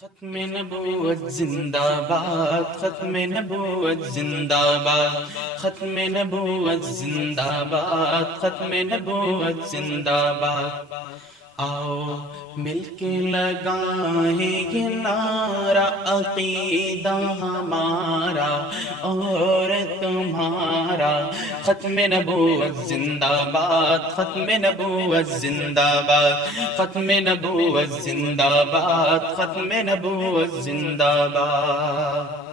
ختم نبوت زندہ باد، ختم نبوت زندہ باد، ختم نبوت زندہ باد، ختم نبوت زندہ باد۔ آؤ مل کے لگائیں یہ نعرہ، عقیدہ ہمارا اور تمہارا۔ ختم نبوت زندہ باد، ختم نبوت زندہ باد، ختم نبوت زندہ باد، ختم نبوت زندہ باد۔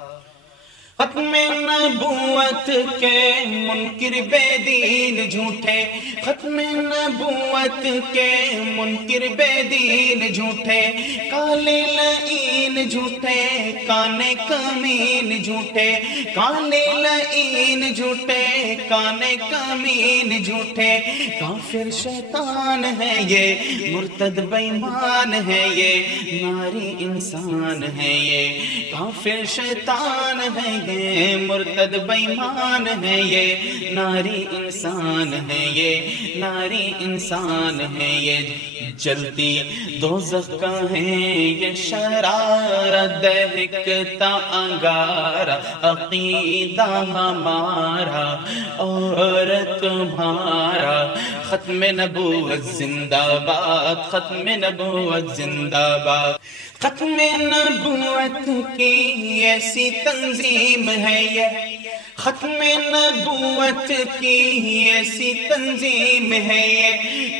ختم نبوت کے منکر بے دین جھوٹے، ختم نبوت کے منکر بے دین جھوٹے، کالے لعین جھوٹے، کانے کمین جھوٹے، کالے لعین جھوٹے، کانے کمین جھوٹے۔ کافر شیطان ہے یہ، مرتد بے ایمان ہے یہ، ناری انسان ہے یہ۔ کافر شیطان ہے یہ، مرتد بے ایمان ہے یہ، ناری انسان ہے یہ، ناری انسان ہے یہ۔ جلتی دوزخ کا ہے یہ شرارہ، دہکتا انگارہ، عقیدہ ہمارا اور تمہارا۔ ختم نبوت زندہ باد، ختم نبوت زندہ باد۔ ختم نبوت کی ایسی تنظیم ہے یہ، ختم نبوت کی ایسی تنظیم ہے یہ،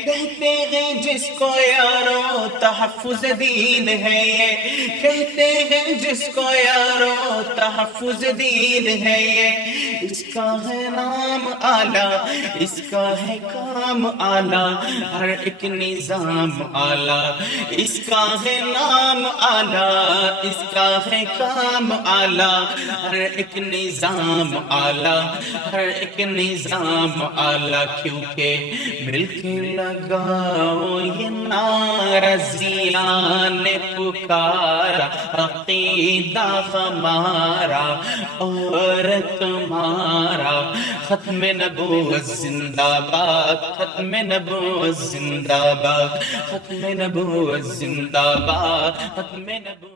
کہتے ہیں جس کو یارو تحفظ-E-دین ہے یہ، کہتے ہیں جس کو یارو تحفظ-E-دین ہے یہ۔ اس کا ہے نام اعلی، اس کا ہے کام اعلی، ہر ایک نظام اعلی۔ اس کا ہے نام اعلی، اس کا ہے کام اعلی، ہر ایک نظام اعلی، ہر ایک نظام اعلی۔ کیونکہ مل کے لگاؤ یہ نعرہ، ضیاء نے پکارا، عقیدہ ہمارا اور تمہارا۔ ختم نبوت زندہ باد، ختم نبوت زندہ باد، ختم نبوت زندہ باد، ختم نبوت